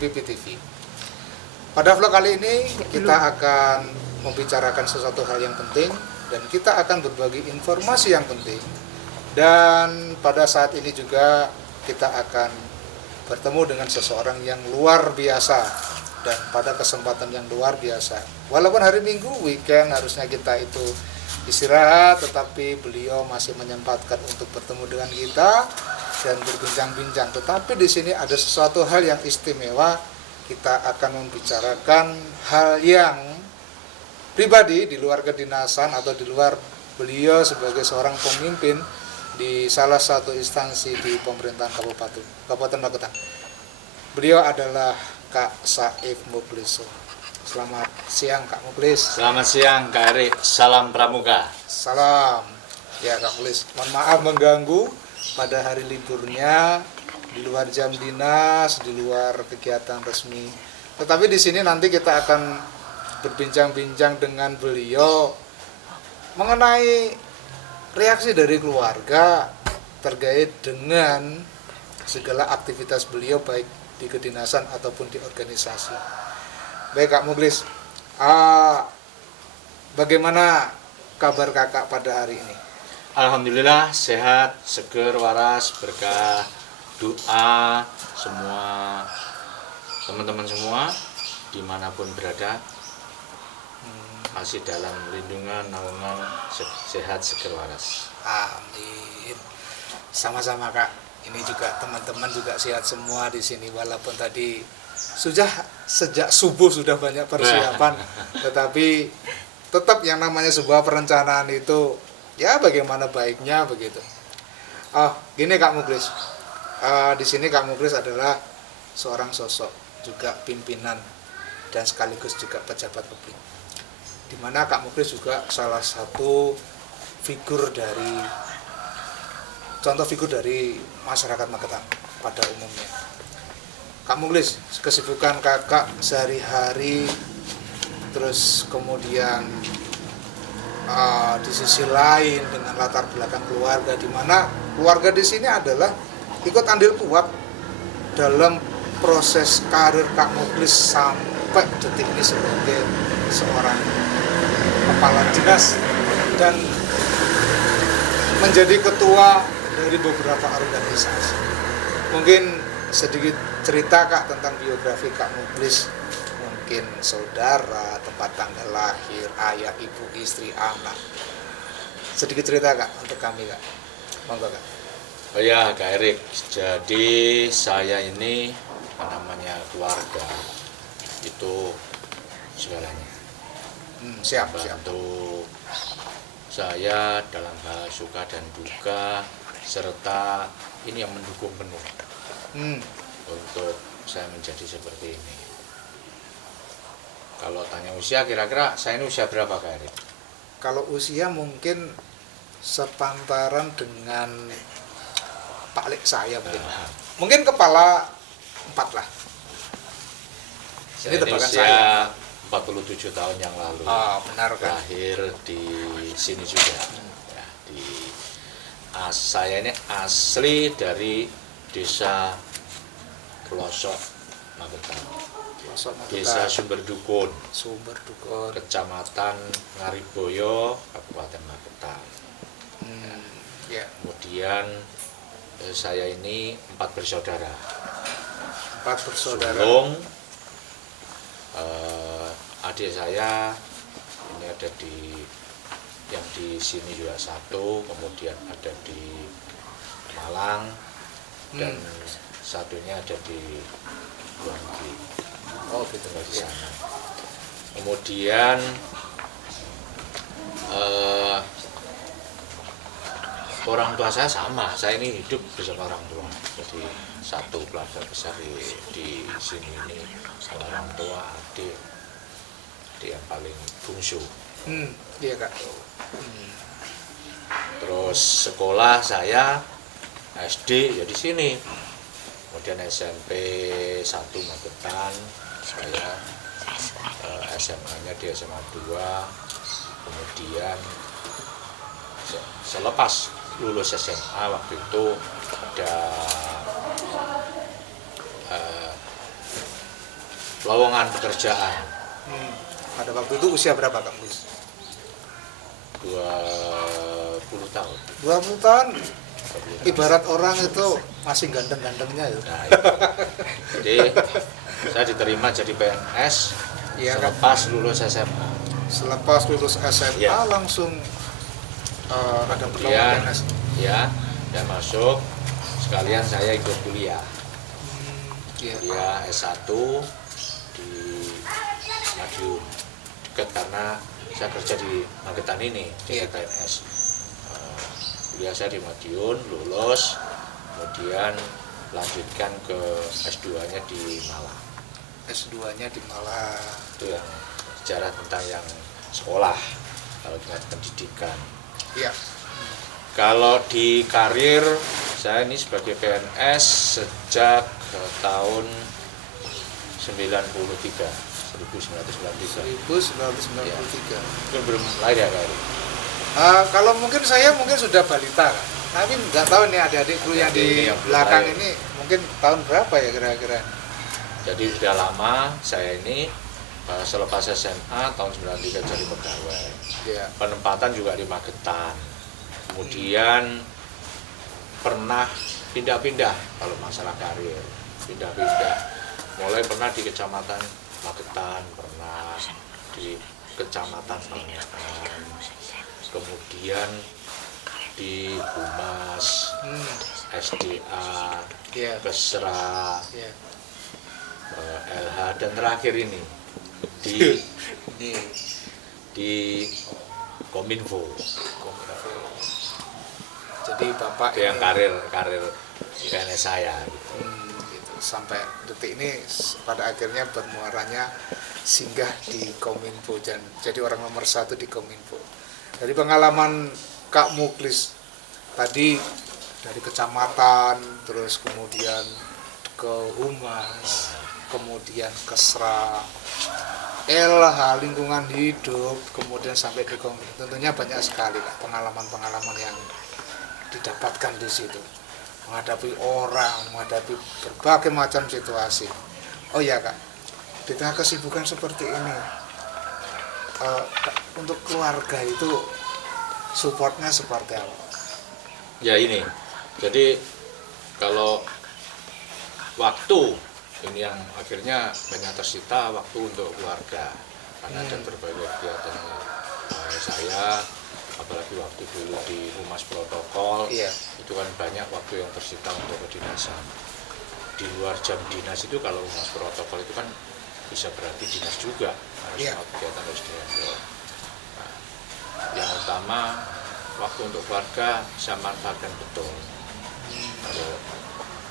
PPTV. Pada vlog kali ini kita akan membicarakan sesuatu hal yang penting dan kita akan berbagi informasi yang penting. Dan pada saat ini juga kita akan bertemu dengan seseorang yang luar biasa dan pada kesempatan yang luar biasa. Walaupun hari Minggu weekend harusnya kita itu istirahat, tetapi beliau masih menyempatkan untuk bertemu dengan kita dan berbincang-bincang. Tetapi di sini ada sesuatu hal yang istimewa. Kita akan membicarakan hal yang pribadi di luar kedinasan atau di luar beliau sebagai seorang pemimpin di salah satu instansi di pemerintahan Kabupaten Magetan. Beliau adalah Kak Saif Mukhlis. Selamat siang Kak Mukhlis. Selamat siang Kak Erik, salam pramuka. Salam. Ya Kak Mukhlis, mohon maaf mengganggu pada hari liburnya, di luar jam dinas, di luar kegiatan resmi. Tetapi di sini nanti kita akan berbincang-bincang dengan beliau mengenai reaksi dari keluarga terkait dengan segala aktivitas beliau baik di kedinasan ataupun di organisasi. Baik Kak Mukhlis, bagaimana kabar kakak pada hari ini? Alhamdulillah sehat, seger, waras, berkah doa semua teman-teman semua dimanapun berada masih dalam lindungan naungan sehat, seger, waras. Amin. Sama-sama Kak. Ini juga teman-teman juga sehat semua di sini walaupun tadi sudah sejak subuh sudah banyak persiapan, tetapi tetap yang namanya sebuah perencanaan itu ya bagaimana baiknya begitu. Gini Kak Mukhlis. Di sini Kak Mukhlis adalah seorang sosok juga pimpinan dan sekaligus juga pejabat publik. Di mana Kak Mukhlis juga salah satu contoh figur dari masyarakat Magetan pada umumnya. Kak Mukhlis, kesibukan kakak sehari-hari, terus kemudian di sisi lain dengan latar belakang keluarga, di mana keluarga di sini adalah ikut andil kuat dalam proses karir Kak Mukhlis sampai detik ini sebagai seorang kepala dinas dan menjadi ketua dari beberapa organisasi. Mungkin sedikit cerita Kak tentang biografi Kak Mukhlis, mungkin saudara, tempat tanggal lahir, ayah, ibu, istri, anak. Sedikit cerita Kak untuk kami Kak. Monggo Kak. Oh ya Kak Erik, jadi saya ini namanya keluarga itu segalanya. Siap. Untuk saya dalam hal suka dan duka serta ini yang mendukung penuh untuk saya menjadi seperti ini. Kalau tanya usia, kira-kira saya ini usia berapa Kak Erik? Kalau usia mungkin sepantaran dengan Pak Lek saya mungkin kepala 4 lah. Ini tebakan saya. saya 47 tahun yang lalu. Benar kan? Lahir di sini juga. Ya, saya ini asli dari desa Pelosok Magetan. Desa Sumber Dukun, Kecamatan Ngariboyo, Kabupaten Magetan. Ya. Kemudian saya ini 4 bersaudara. 4 bersaudara. Sulung, adik saya ini ada yang di sini juga 1, kemudian ada di Malang dan satunya ada di Luanggi. Gitu di sana. Kemudian orang tua saya sama, saya ini hidup bersama orang tua. Jadi satu keluarga besar di sini ini sama orang tua, adik yang paling bungsu. Iya Kak. Terus sekolah saya SD ya di sini. Kemudian SMP 1 Magetan, saya SMA-nya di SMA 2. Kemudian selepas lulus SMA waktu itu ada lowongan pekerjaan. Pada waktu itu usia berapa Kang Gus? 20 tahun. 20 tahun. 20 tahun. Ibarat orang itu masih ganteng-gantengnya ya. Nah, itu. Jadi saya diterima jadi PNS Iya kan? selepas lulus SMA. Selepas lulus SMA Ya. langsung ada Kemudian pertemuan PNS. ya, saya masuk sekalian saya ikut kuliah. Iya. Kuliah S1 di Madiun. Dekat karena saya kerja di Magetan ini, di Iya. PNS. Kuliah saya di Madiun, lulus, kemudian lanjutkan ke S2-nya di Malang. S2-nya di Malang. Itu yang sejarah tentang yang sekolah, kalau dengan pendidikan. Iya. Kalau di karir, saya ini sebagai PNS sejak tahun 1993. 1993. Itu belum lahir ya karir. Kalau mungkin saya sudah balita, Kak. Tapi nggak tahu nih adik-adikku yang di Ini yang belum belakang lahir. ini mungkin tahun berapa ya kira-kira? Jadi sudah lama saya ini selepas SMA tahun 93 jadi pegawai. Iya. Penempatan juga di Magetan. Kemudian pernah pindah-pindah kalau masalah karir, pindah-pindah. Mulai pernah di Kecamatan Magetan, pernah di Kecamatan Panganan, kemudian di Humas, SDA, Iya. Kesra, Iya. LH, dan terakhir ini di Kominfo. Jadi Bapak Itu yang ini, karir PNS saya gitu. gitu. Sampai detik ini pada akhirnya bermuaranya singgah di Kominfo dan jadi orang nomor 1 di Kominfo. Dari pengalaman Kak Muklis tadi dari kecamatan, terus kemudian ke Humas, kemudian Kesra, LH lingkungan hidup, kemudian sampai di Kominfo. Tentunya banyak sekali Kak, pengalaman-pengalaman yang didapatkan di situ, menghadapi orang, menghadapi berbagai macam situasi. Oh ya Kak, di tengah kesibukan seperti ini, untuk keluarga itu supportnya seperti apa? Ya ini, jadi kalau waktu ini yang akhirnya banyak tersita waktu untuk keluarga karena ada berbagai kegiatan saya, apalagi waktu dulu di Humas Protokol. Iya. Itu kan banyak waktu yang tersita untuk kedinasan. Di luar jam dinas itu kalau Humas Protokol itu kan bisa berarti dinas juga, harus Iya. kegiatan harus diambil. Nah, yang utama waktu untuk keluarga saya manfaatkan betul.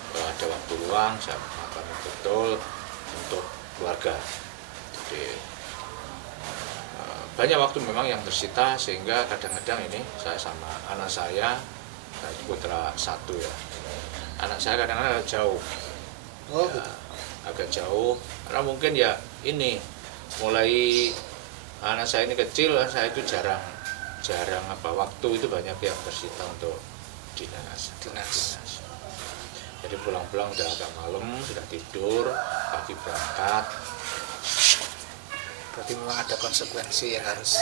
Kalau ada waktu luang saya manfaatkan betul untuk keluarga. Jadi banyak waktu memang yang tersita sehingga kadang-kadang ini saya sama anak saya, putra 1 ya, anak saya kadang-kadang agak jauh. Oh Ya, gitu. agak jauh karena mungkin ya ini mulai anak saya ini kecil, saya itu jarang waktu itu banyak yang tersita untuk dinas. Jadi pulang-pulang udah agak malam, sudah tidur, pagi berangkat. Berarti memang ada konsekuensi yang harus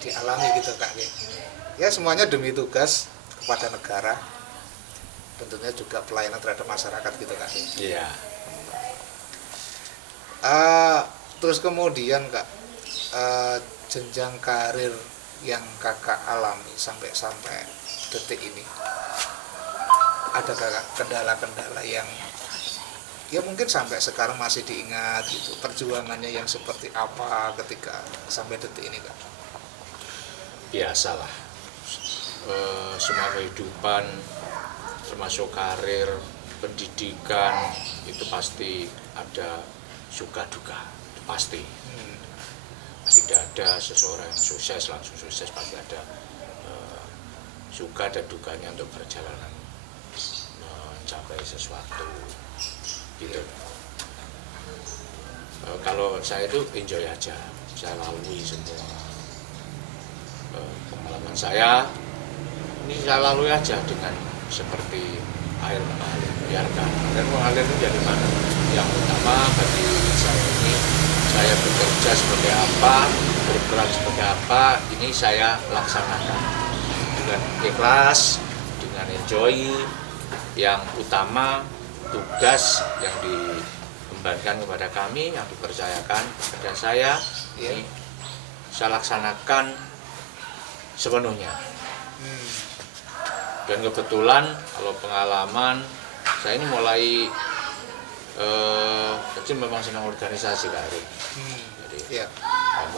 dialami gitu Kak. Ya semuanya demi tugas kepada negara, tentunya juga pelayanan terhadap masyarakat gitu Kak. Iya. Terus kemudian Kak, jenjang karir yang Kakak alami sampai detik ini, ada Kakak kendala-kendala yang ya mungkin sampai sekarang masih diingat gitu, perjuangannya yang seperti apa ketika sampai detik ini Kak? Biasalah, semua kehidupan termasuk karir, pendidikan itu pasti ada suka duka, itu pasti. Tidak ada seseorang yang sukses langsung sukses, pasti ada suka dan dukanya untuk perjalanan mencapai sesuatu gitu. Kalau saya itu enjoy aja, saya lalui semua pengalaman saya, ini saya lalui aja dengan seperti air mengalir, biarkan. Dan mengalir itu dari mana? yang utama bagi saya ini, saya bekerja sebagai apa, berperan sebagai apa, ini saya laksanakan dengan ikhlas, dengan enjoy. Yang utama tugas yang diembankan kepada kami, yang dipercayakan kepada saya, ini saya laksanakan sepenuhnya. Dan kebetulan kalau pengalaman saya ini mulai kecil memang senang organisasi Kak Erik. Jadi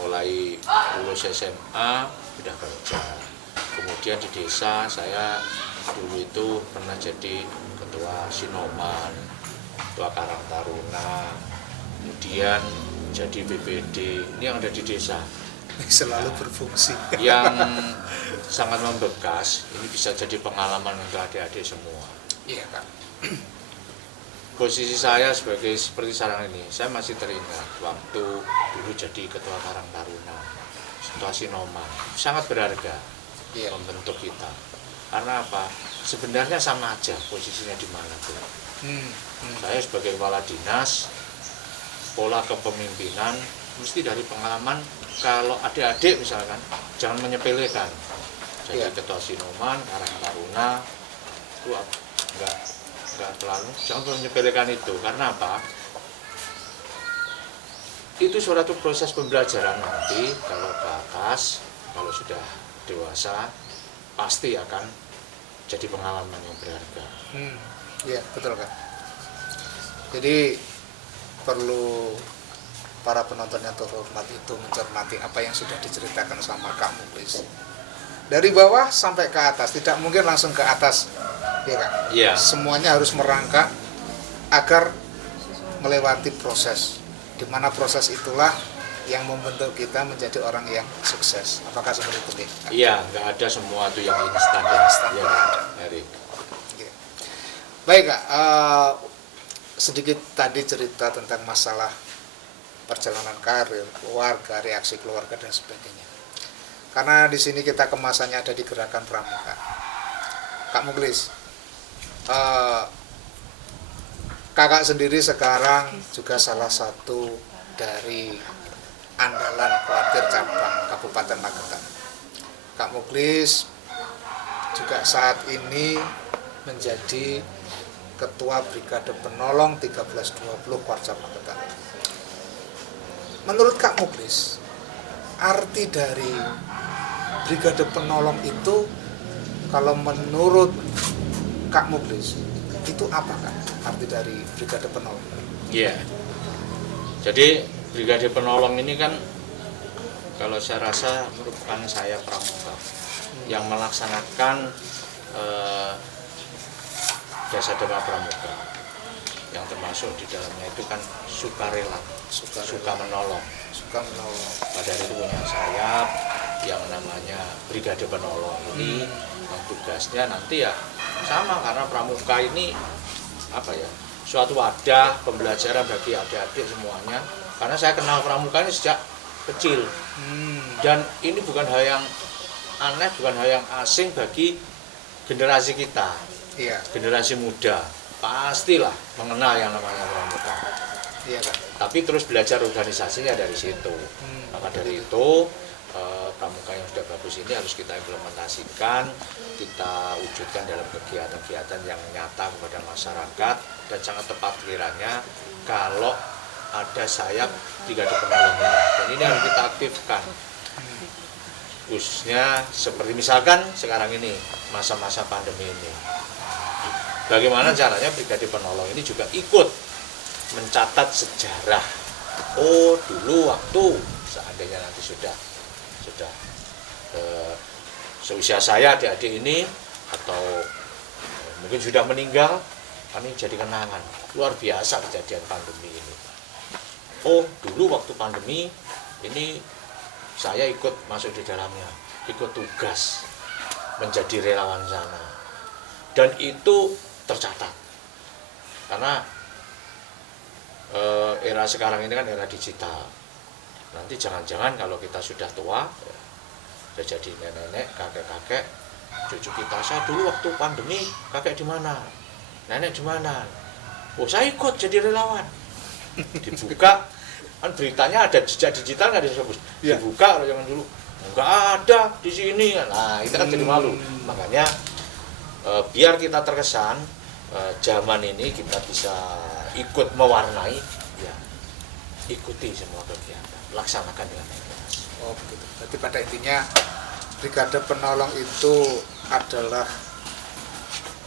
mulai lulus SMA sudah kerja. Kemudian di desa saya dulu itu pernah jadi ketua Sinoman, ketua Karang Taruna, kemudian jadi BPD. Ini yang ada di desa. Selalu berfungsi. Yang sangat membekas, ini bisa jadi pengalaman untuk adik-adik semua. Iya Kak. Posisi saya sebagai seperti sekarang ini, saya masih teringat waktu dulu jadi ketua Karang Taruna, ketua Sinoman, sangat berharga membentuk kita. Karena apa? Sebenarnya sama aja posisinya di mana pun. Saya sebagai kepala dinas, pola kepemimpinan mesti dari pengalaman. Kalau adik-adik misalkan, jangan menyepelekan. Jadi ketua Sinoman, Karang Taruna itu enggak terlalu, jangan menyepelekan itu. Karena apa? Itu suatu proses pembelajaran nanti kalau ke atas, kalau sudah dewasa, pasti akan jadi pengalaman yang berharga. Iya, betul Kak. Jadi perlu para penonton yang terhormat itu mencermati apa yang sudah diceritakan sama Kak Mukhlis. Dari bawah sampai ke atas, tidak mungkin langsung ke atas, ya Kak. Iya. Semuanya harus merangkak agar melewati proses. Di mana proses itulah yang membentuk kita menjadi orang yang sukses. Apakah seperti itu, Kak? Iya, nggak ada semua itu yang instan. Ya, Erik. Baik Kak, sedikit tadi cerita tentang masalah perjalanan karir, keluarga, reaksi keluarga dan sebagainya. Karena di sini kita kemasannya ada di Gerakan Pramuka. Kak Mukhlis, kakak sendiri sekarang juga salah satu dari andalan Kuartir cabang Kabupaten Magetan. Kak Mukhlis juga saat ini menjadi Ketua Brigade Penolong 1320 Kuartir Magetan. Menurut Kak Mukhlis, arti dari Brigade Penolong itu, kalau menurut Kak Mukhlis, itu apa Kak? Arti dari Brigade Penolong? Iya. Jadi Brigade Penolong ini kan kalau saya rasa merupakan saya pramuka yang melaksanakan jasa dharma pramuka, yang termasuk di dalamnya itu kan sukarela, suka menolong. Pada hari itu punya sayap yang namanya Brigade Penolong ini, yang tugasnya nanti ya sama, karena pramuka ini apa ya, suatu wadah pembelajaran bagi adik-adik semuanya. Karena saya kenal pramuka ini sejak kecil, dan ini bukan hal yang aneh, bukan hal yang asing bagi generasi kita. Generasi muda pastilah mengenal yang namanya pramuka. Tapi terus belajar organisasinya dari situ. Maka dari itu pramuka yang sudah bagus ini harus kita implementasikan, kita wujudkan dalam kegiatan-kegiatan yang nyata kepada masyarakat. Dan sangat tepat kiranya kalau ada sayap Brigade Penolong ini, dan ini harus kita aktifkan. Khususnya seperti misalkan sekarang ini masa-masa pandemi ini, bagaimana caranya Brigade Penolong ini juga ikut mencatat sejarah. Oh, dulu waktu seandainya nanti sudah seusia saya adik-adik ini, atau mungkin sudah meninggal, kami jadi kenangan luar biasa kejadian pandemi ini. Oh, dulu waktu pandemi ini saya ikut masuk di dalamnya, ikut tugas menjadi relawan sana, dan itu tercatat. Karena era sekarang ini kan era digital. Nanti jangan-jangan kalau kita sudah tua, sudah jadi nenek-nenek, kakek-kakek, cucu kita, saya dulu waktu pandemi kakek di mana, nenek di mana, oh saya ikut jadi relawan. Dibuka kan beritanya ada jejak digital nggak disebut, Iya. dibuka kalau zaman dulu nggak ada di sini. Nah itu kan jadi malu. Makanya biar kita terkesan zaman ini kita bisa ikut mewarnai, ya ikuti semua kegiatan, laksanakan dengan ikhlas. Oh begitu. Jadi pada intinya Brigade Penolong itu adalah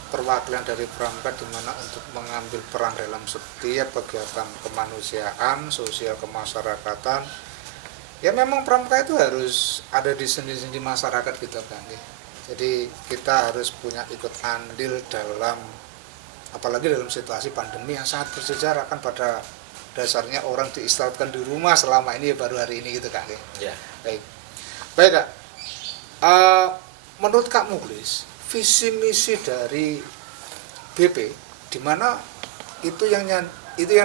perwakilan dari Pramuka di mana untuk mengambil peran dalam setiap kegiatan kemanusiaan, sosial kemasyarakatan. Ya memang Pramuka itu harus ada di sendi-sendi masyarakat gitu kan. Jadi kita harus punya ikut andil dalam, apalagi dalam situasi pandemi yang sangat bersejarah kan, pada dasarnya orang diistirahatkan di rumah selama ini ya baru hari ini gitu kan. Ya. Baik, baik Kak. Menurut Kak Mukhlis, visi misi dari BP di mana itu yang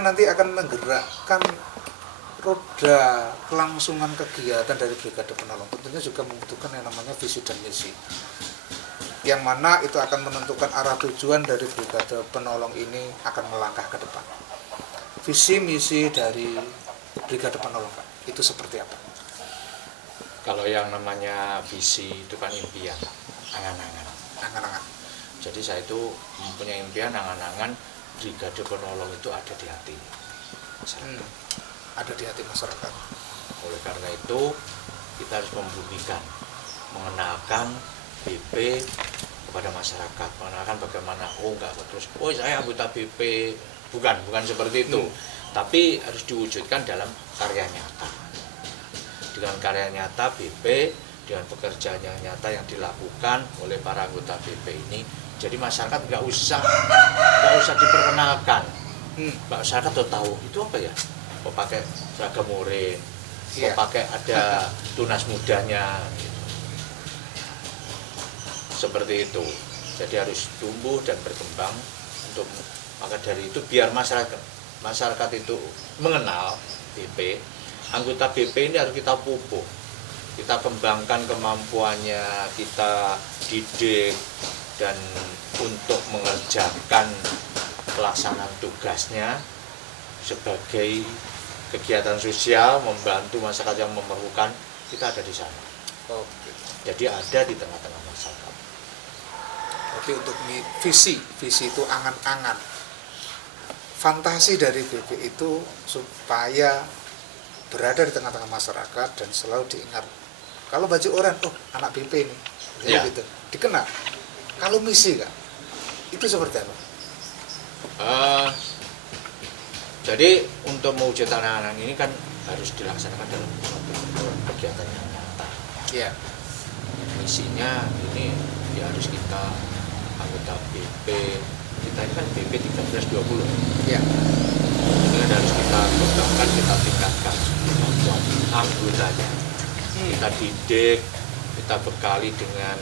nanti akan menggerakkan roda kelangsungan kegiatan dari Brigade Penolong. Tentunya juga membutuhkan yang namanya visi dan misi, yang mana itu akan menentukan arah tujuan dari Brigade Penolong ini akan melangkah ke depan. Visi misi dari Brigade Penolong Pak, itu seperti apa? Kalau yang namanya visi itu kan impian, angan-angan. Angan-angan. Jadi saya itu mempunyai impian, angan-angan Brigade Penolong itu ada di hati masyarakat. Ada di hati masyarakat. Oleh karena itu kita harus membumikan, mengenalkan BP kepada masyarakat, mengenalkan bagaimana enggak terus saya anggota BP, bukan seperti itu. Tapi harus diwujudkan dalam karya nyata. Dengan karya nyata BP, dengan pekerjaan yang nyata yang dilakukan oleh para anggota BP ini, jadi masyarakat nggak usah diperkenalkan. Masyarakat tuh tahu itu apa ya, kok pakai seragam murid, kok pakai ada tunas mudanya, seperti itu. Jadi harus tumbuh dan berkembang. Maka dari itu biar masyarakat itu mengenal BP, anggota BP ini harus kita pupuk, kita kembangkan kemampuannya, kita didik, dan untuk mengerjakan pelaksanaan tugasnya sebagai kegiatan sosial, membantu masyarakat yang memerlukan, kita ada di sana. Jadi ada di tengah-tengah masyarakat. Oke, untuk visi itu angan-angan. Fantasi dari BP itu supaya berada di tengah-tengah masyarakat dan selalu diingat. Kalau baju oranye, oh anak BP ini, Ya. gitu, dikenal. Kalau misi Kak, itu seperti apa? Jadi untuk mewujudkan anak-anak ini kan harus dilaksanakan dalam suatu kegiatan yang nyata. Ya. Misinya ini ya harus kita anggota BP, kita ini kan BP 1320. Ya. Ini kan harus kita kembangkan, kita tingkatkan kemampuan anggotanya. Kita didik, kita bekali dengan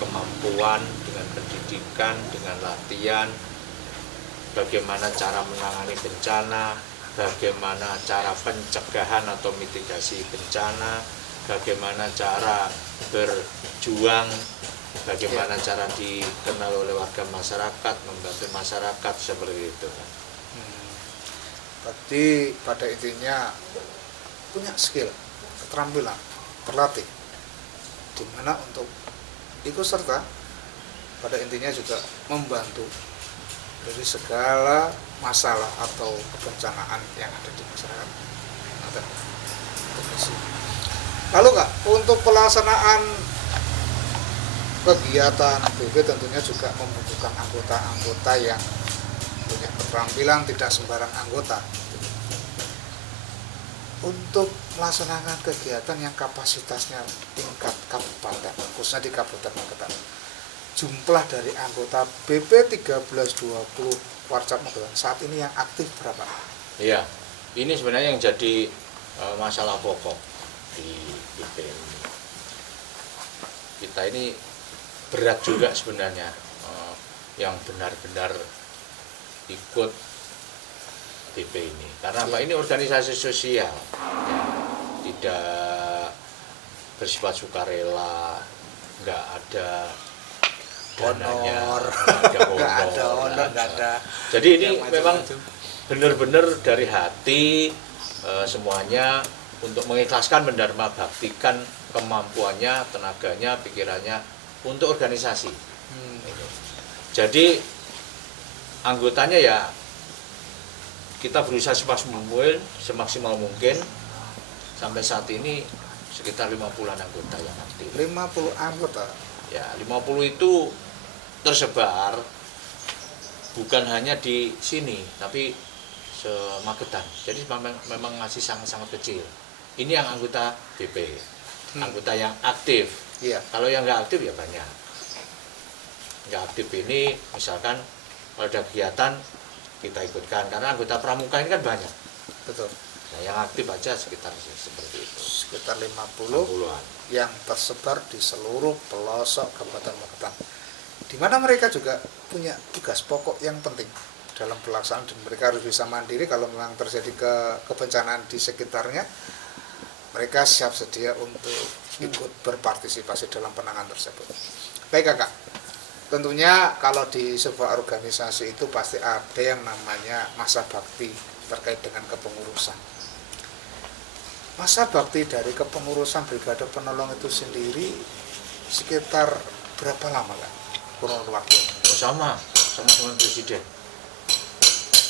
kemampuan, dengan pendidikan, dengan latihan, bagaimana cara menangani bencana, bagaimana cara pencegahan atau mitigasi bencana, bagaimana cara berjuang, bagaimana cara dikenal oleh warga masyarakat, membantu masyarakat, seperti itu. Berarti pada intinya punya skill, keterampilan, terlatih, dimana untuk ikut serta pada intinya juga membantu dari segala masalah atau kebencanaan yang ada di masyarakat. Lalu Kak, untuk pelaksanaan kegiatan BP tentunya juga membutuhkan anggota-anggota yang punya keterampilan, tidak sembarang anggota. Untuk melaksanakan kegiatan yang kapasitasnya tingkat kabupaten, khususnya di Kabupaten Magetan, jumlah dari anggota BP 1320 Warcap Magetan saat ini yang aktif berapa? Iya, ini sebenarnya yang jadi masalah pokok di BP ini. Kita ini berat juga sebenarnya yang benar-benar ikut BP ini. Karena apa? Ini organisasi sosial, ya, tidak bersifat sukarela, nggak ada dananya, Honor. nggak ada honor. Nggak ada honor, nggak ada. Jadi ini memang benar-benar dari hati semuanya untuk mengikhlaskan mendharma baktikan kemampuannya, tenaganya, pikirannya untuk organisasi. Jadi anggotanya ya kita berusaha semaksimal mungkin. Sampai saat ini sekitar 50-an anggota yang aktif. 50 anggota. Ya, 50 itu tersebar bukan hanya di sini, tapi se-Magetan. Jadi memang masih sangat-sangat kecil. Ini yang anggota BP, anggota yang aktif. Iya. Kalau yang nggak aktif ya banyak. Nggak aktif ini misalkan kalau ada kegiatan kita ikutkan, karena anggota pramuka ini kan banyak. Betul. Nah, yang aktif aja sekitar seperti itu. Sekitar 50 50-an. yang tersebar di seluruh pelosok Kabupaten Magetan. Di mana mereka juga punya tugas pokok yang penting dalam pelaksanaan, dan mereka harus bisa mandiri kalau memang terjadi kebencanaan di sekitarnya. Mereka siap sedia untuk ikut berpartisipasi dalam penanganan tersebut. Baik kakak, tentunya kalau di sebuah organisasi itu pasti ada yang namanya masa bakti terkait dengan kepengurusan. Masa bakti dari kepengurusan Brigade Penolong itu sendiri sekitar berapa lama kan? Kurun waktu? Sama dengan presiden.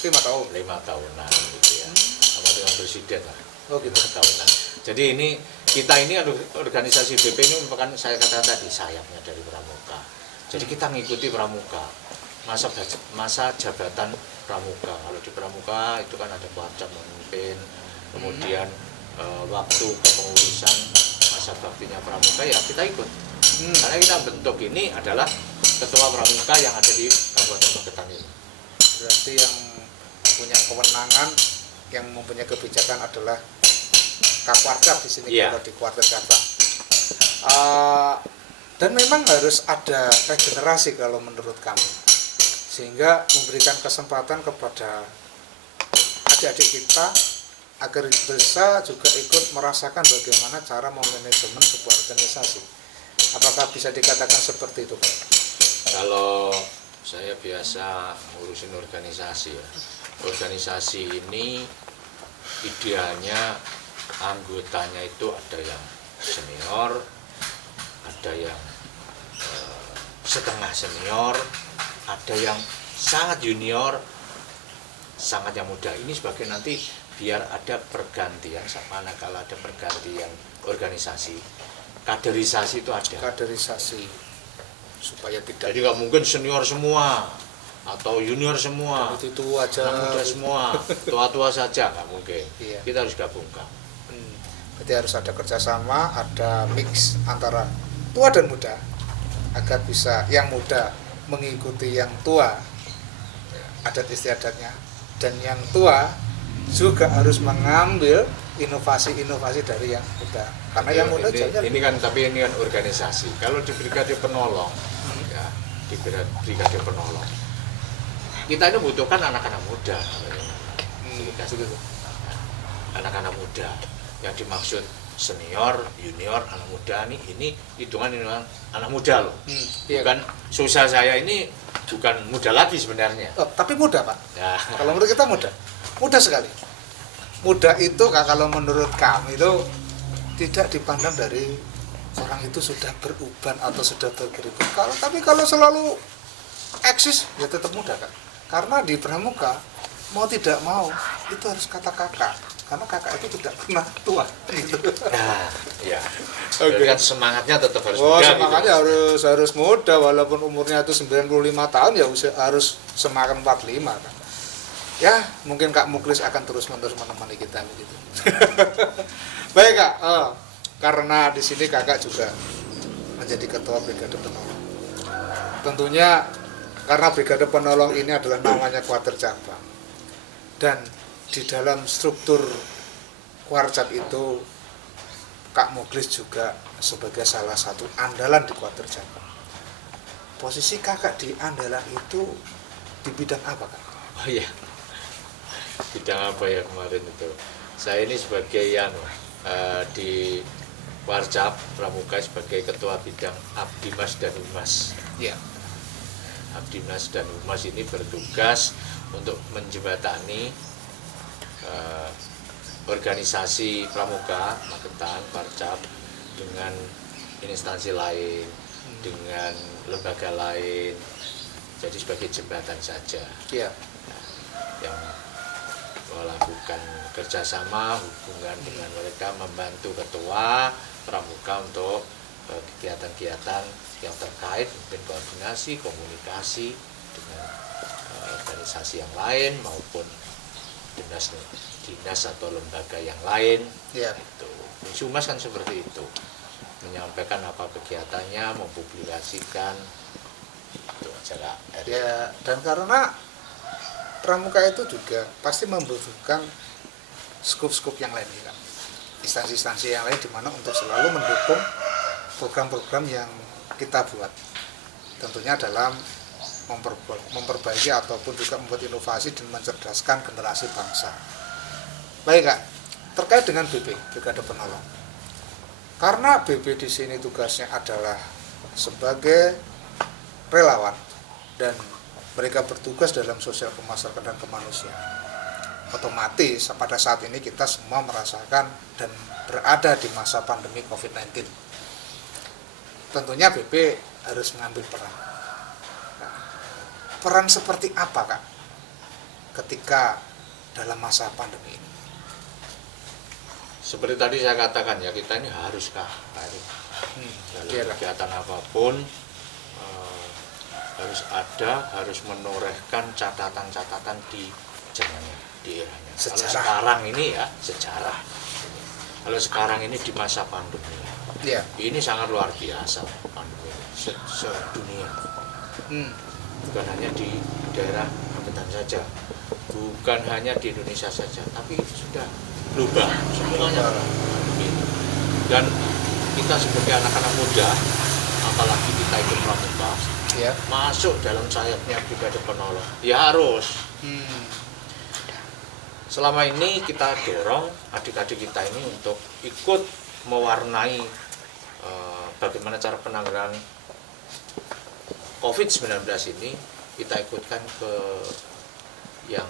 5 tahun. 5 tahunan gitu ya. Sama dengan presiden lah. Oh gitu. 5 tahunan. Jadi kita ini organisasi BP ini merupakan, saya katakan tadi, sayapnya dari Pramuka. Jadi kita mengikuti Pramuka. Masa jabatan Pramuka. Kalau di Pramuka itu kan ada Warcap memimpin, kemudian waktu kepengurusan masa baktinya Pramuka ya kita ikut. Karena kita bentuk ini adalah ketua Pramuka yang ada di Kabupaten Magetan ini. Berarti yang punya kewenangan, yang mempunyai kebijakan adalah Kapwarcap di sini, Yeah. kalau di Kuarter Cabang. Dan memang harus ada regenerasi kalau menurut kami, sehingga memberikan kesempatan kepada adik-adik kita agar bisa juga ikut merasakan bagaimana cara memanajemen sebuah organisasi. Apakah bisa dikatakan seperti itu, Pak? Kalau saya biasa ngurusin organisasi ya. Organisasi ini idealnya anggotanya itu ada yang senior, ada yang setengah senior, ada yang sangat junior, sangat yang muda. Ini sebagai nanti biar ada pergantian, manakala ada pergantian organisasi, kaderisasi itu ada. Kaderisasi supaya tidak Jadi nggak mungkin senior semua atau junior semua, itu aja. anak muda semua, tua-tua saja, nggak mungkin. Iya. Kita harus gabungkan. Berarti harus ada kerjasama, ada mix antara tua dan muda agar bisa yang muda mengikuti yang tua adat istiadatnya, dan yang tua juga harus mengambil inovasi-inovasi dari yang muda, karena yang muda ini kan organisasi. Kalau di Brigade Penolong, ya, di Brigade Penolong, kita ini butuhkan anak-anak muda. Anak-anak muda yang dimaksud senior, junior, anak muda ini hitungan anak muda loh. Iya. Bukan sosial saya ini bukan muda lagi sebenarnya. Tapi muda, Pak. Ya. Kalau menurut kita muda sekali. Muda itu kalau menurut kami itu tidak dipandang dari orang itu sudah beruban atau sudah berkeriput. Tapi kalau selalu eksis ya tetap muda kan. Karena di Pramuka mau tidak mau itu harus kata kakak. Karena kakak itu tidak pernah tua. Gitu. Nah, ya. Jadi kan semangatnya tetap harus Oh, muda. semangatnya gitu. harus muda, walaupun umurnya itu 95 tahun ya harus semangat 45 kan. Ya, mungkin Kak Muklis akan terus-menerus menemani kita begitu. Baik Kak, karena di sini Kakak juga menjadi ketua Brigade Penolong. Tentunya karena Brigade Penolong ini adalah namanya Kuarter Cabang. Dan di dalam struktur Warcap itu Kak Muklis juga sebagai salah satu andalan di Kuarter Cabang. Posisi Kakak di andalan itu di bidang apa Kak? Oh iya. Bidang apa ya kemarin itu? Saya ini sebagai di Warcap Pramuka sebagai ketua bidang Abdimas dan Humas. Ya. Habdinas dan Humas ini bertugas untuk menjembatani organisasi pramuka Magetan, Parcap dengan instansi lain, dengan lembaga lain, jadi sebagai jembatan saja. Iya. Yang melakukan kerjasama hubungan dengan mereka, membantu ketua pramuka untuk kegiatan-kegiatan yang terkait, mungkin koordinasi, komunikasi dengan organisasi yang lain maupun dinas atau lembaga yang lain. Iya. Itu fungsi humas kan seperti itu, menyampaikan apa kegiatannya, mempublikasikan, itu aja Kak. Ya, dan karena pramuka itu juga pasti membutuhkan skup-skup yang lain kan, instansi-instansi yang lain di mana untuk selalu mendukung program-program yang kita buat, tentunya dalam memperbaiki ataupun juga membuat inovasi dan mencerdaskan generasi bangsa. Baik Kak, terkait dengan BB, Brigade Penolong, karena BB di sini tugasnya adalah sebagai relawan dan mereka bertugas dalam sosial kemasyarakatan dan kemanusiaan, otomatis pada saat ini kita semua merasakan dan berada di masa pandemi COVID-19. Tentunya BB harus mengambil peran. Nah, peran seperti apa Kak ketika dalam masa pandemi ini? Seperti tadi saya katakan ya, kita ini harus Kak, dalam kegiatan apapun harus menorehkan catatan-catatan di zamannya, di eranya. Kalau sekarang ini ya sejarah. Kalau sekarang ini di masa pandemi, ini sangat luar biasa pandemi sedunia. Bukan hanya di daerah Magetan saja, bukan hanya di Indonesia saja, tapi sudah global semuanya. Dan kita sebagai anak-anak muda, apalagi kita ikut pramuka, masuk dalam sayapnya Brigade Penolong, ya harus. Selama ini kita dorong adik-adik kita ini untuk ikut mewarnai bagaimana cara penanganan COVID-19 ini, kita ikutkan ke yang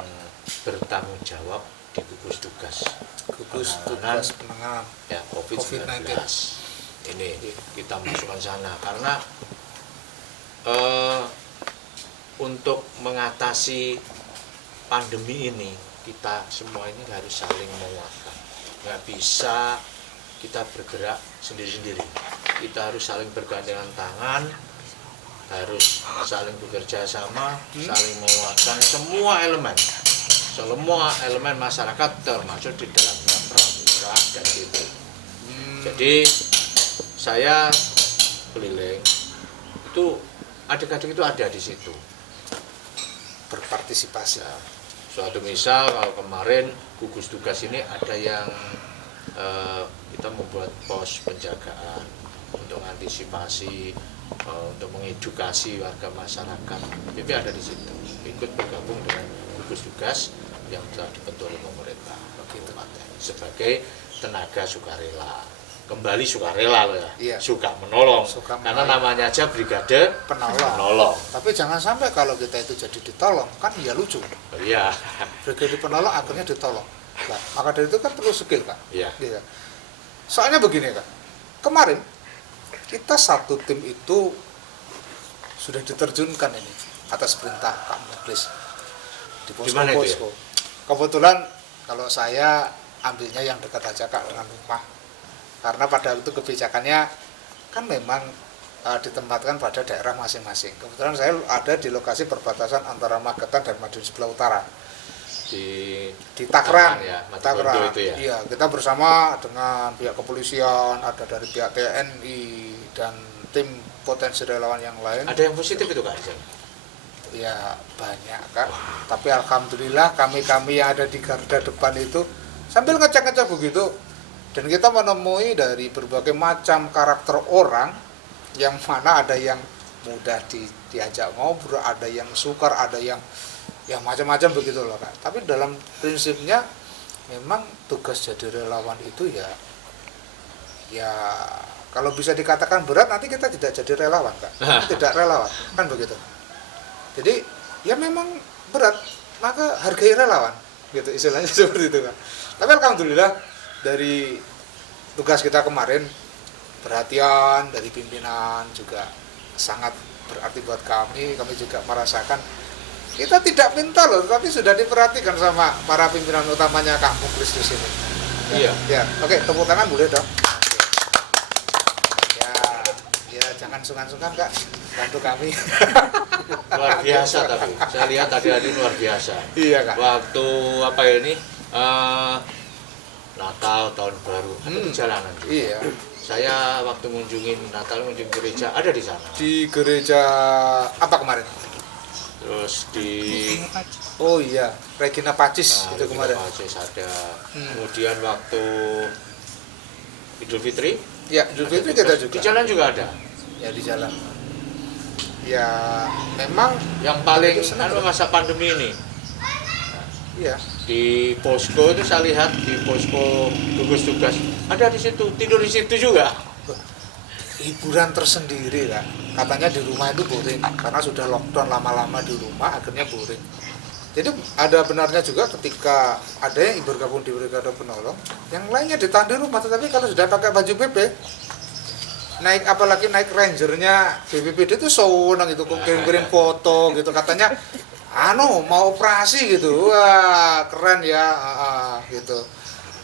bertanggung jawab di gugus tugas penanganan ya, COVID-19. Ini kita masukkan sana karena untuk mengatasi pandemi ini kita semua ini harus saling menguatkan. Nggak bisa kita bergerak sendiri-sendiri. Kita harus saling bergandengan tangan, harus saling bekerja sama, saling menguatkan semua elemen masyarakat, termasuk di dalamnya pramuka dan BB. Jadi saya keliling itu, adik-adik itu ada di situ berpartisipasi. Ya, suatu misal kalau kemarin gugus tugas ini ada yang kita membuat pos penjagaan untuk antisipasi, untuk mengedukasi warga masyarakat. BB ada di situ, ikut bergabung dengan gugus tugas yang telah dibentuk oleh pemerintah sebagai tenaga sukarela. Kembali sukarela loh ya, suka menolong. Karena namanya aja Brigade Penolong. Tapi jangan sampai kalau kita itu jadi ditolong, kan ya lucu. Iya. Brigade Penolong akhirnya ditolong. Nah, maka dari itu kan perlu skill Kak. Iya. Gitu. Soalnya begini Kak, kemarin kita satu tim itu sudah diterjunkan ini atas perintah Kak Muklis di posko. Kebetulan kalau saya ambilnya yang dekat aja Kak dengan rumah. Karena pada itu kebijakannya kan memang ditempatkan pada daerah masing-masing. Kebetulan saya ada di lokasi perbatasan antara Magetan dan Madiun sebelah utara. Di Takrang, ya, Takrang. Itu ya. Iya, kita bersama dengan pihak kepolisian, ada dari pihak TNI dan tim potensi relawan yang lain. Ada yang positif itu Kak? Ya banyak Kak. Tapi alhamdulillah kami yang ada di garda depan itu sambil ngecek-ngecek begitu. Dan kita menemui dari berbagai macam karakter orang, yang mana ada yang mudah diajak ngobrol, ada yang sukar, ada yang macam-macam begitu loh Kak. Tapi dalam prinsipnya memang tugas jadi relawan itu ya kalau bisa dikatakan berat, nanti kita tidak jadi relawan Kak. Tidak relawan, kan begitu. Jadi ya memang berat, maka hargai relawan gitu istilahnya seperti itu kan. Tapi alhamdulillah dari tugas kita kemarin, perhatian dari pimpinan juga sangat berarti buat kami juga merasakan kita tidak minta loh, tapi sudah diperhatikan sama para pimpinan utamanya Kak Muklis di sini. Iya. Ya, oke, tepuk tangan boleh dong. Ya, ya jangan sungkan-sungkan Kak, bantu kami. Luar biasa tapi saya lihat tadi luar biasa. Iya Kak. Waktu apa ini Natal tahun baru ada di jalanan juga. Iya. Saya waktu mengunjungi gereja ada di sana. Di gereja apa kemarin? Terus di Oh iya, Regina Pacis itu Regina kemarin. Pacis ada. Kemudian waktu Idul Fitri Ya, Idul Fitri ada kita tugas. juga. Di jalan juga ada. Ya di jalan. Ya memang Yang paling itu senang, masa pandemi ini iya. di posko itu saya lihat di posko gugus tugas ada di situ, tidur di situ juga. Hiburan tersendiri Kak. Katanya di rumah itu boring karena sudah lockdown lama-lama di rumah, akhirnya boring. Jadi ada benarnya juga ketika ada yang bergabung di Brigade Penolong, yang lainnya ditahan di rumah, tetapi kalau sudah pakai baju PP, naik apalagi naik rangernya BPBD itu senang gitu, kirim-kirim foto gitu, katanya mau operasi gitu, wah keren ya, gitu.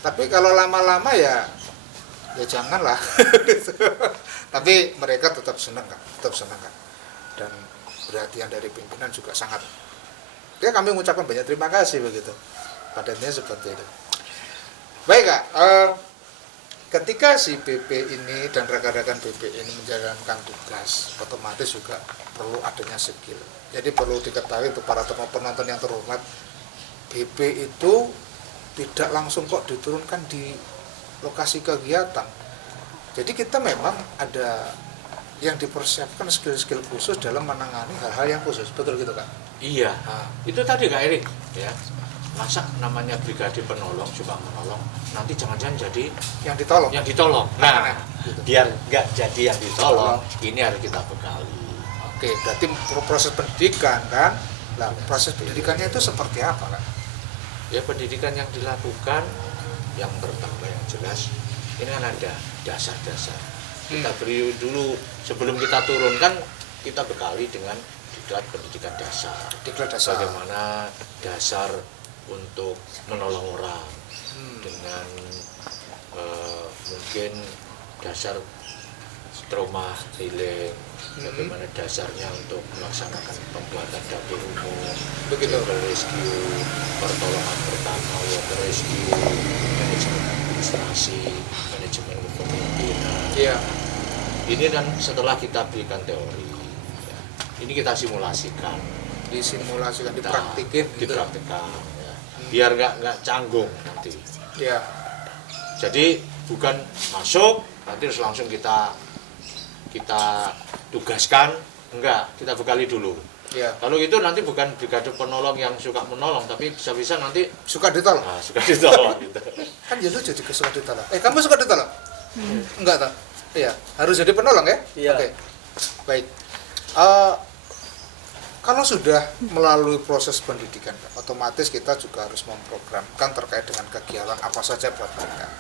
Tapi kalau lama-lama ya janganlah. Tapi mereka tetap senang Kak, dan perhatian dari pimpinan juga sangat. Ya kami mengucapkan banyak terima kasih begitu. Padatnya seperti itu. Baik Kak, ketika si BP ini dan rekan-rekan BP ini menjalankan tugas, otomatis juga perlu adanya skill. Jadi perlu diketahui untuk para penonton yang terhormat, BP itu tidak langsung kok diturunkan di lokasi kegiatan. Jadi kita memang ada yang dipersiapkan skill-skill khusus dalam menangani hal-hal yang khusus, betul gitu Kak? Iya, itu tadi Kak Erik ya. Masa namanya Brigade Penolong, suka menolong, nanti jangan-jangan jadi Yang ditolong. Nah, gitu. biar nggak jadi yang ditolong, ini harus kita bekali. Oke, berarti proses pendidikan kan? Nah, proses pendidikannya itu seperti apa Kak? Ya pendidikan yang dilakukan yang pertama yang jelas ini kan ada dasar-dasar. Kita beri dulu sebelum kita turunkan, kita bekali dengan diklat pendidikan dasar. Diklat dasar. Bagaimana dasar untuk menolong orang dengan mungkin dasar trauma healing, bagaimana dasarnya untuk melaksanakan pembuatan dapur umum, Begitu. water rescue, pertolongan pertama, water rescue, manajemen administrasi, manajemen kepemimpinan. Iya. Ini kan setelah kita berikan teori, ya, ini kita simulasikan, Disimulasikan, kita dipraktikin gitu. dipraktikkan, ya. Biar nggak canggung nanti. Iya. Jadi bukan masuk nanti terus langsung kita tugaskan, enggak, kita bekali dulu. Iya. Kalau itu nanti bukan brigade penolong yang suka menolong, tapi bisa-bisa nanti Suka ditolong. suka ditolong gitu. Kan ya lu jadi suka ditolong. Kamu suka ditolong? Enggak toh? Iya, harus jadi penolong ya? Iya. Oke. Baik. Kalau sudah melalui proses pendidikan, otomatis kita juga harus memprogramkan terkait dengan kegiatan apa saja buat mereka.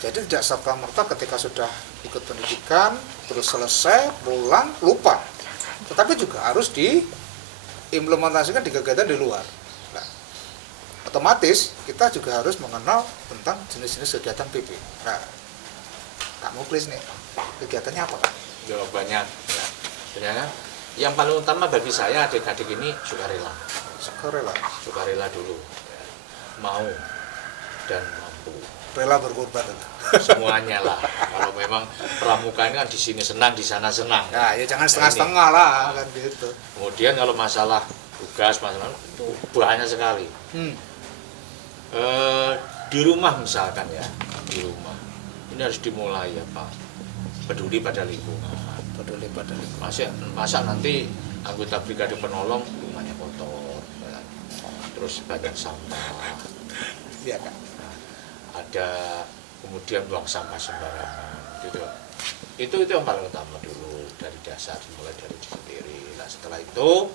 Jadi tidak serta-merta ketika sudah ikut pendidikan, terus selesai, pulang, lupa. Tetapi juga harus diimplementasikan di kegiatan di luar. Nah, otomatis kita juga harus mengenal tentang jenis-jenis kegiatan PP. Nah, Kak Muklis nih, kegiatannya apa Kak? Jawabannya ya. Ternyata yang paling utama bagi saya adik-adik ini sukarela. Sukarela dulu. Ya. Mau dan mampu. Rela berkorban itu. Semuanya lah. Kalau memang pramuka ini kan di sini senang, di sana senang. Ya, ya jangan setengah-setengah lah kan gitu. Kemudian kalau masalah tugas, masalah itu banyak sekali. Di rumah misalkan ya, di rumah ini harus dimulai ya Pak, peduli pada lingkungan. Masa nanti anggota brigade penolong rumahnya kotor, ya. Terus banyak sampah. Iya Kak. Ada kemudian buang sampah sembarangan gitu. itu yang paling utama dulu, dari dasar, mulai dari diri sendiri. Nah setelah itu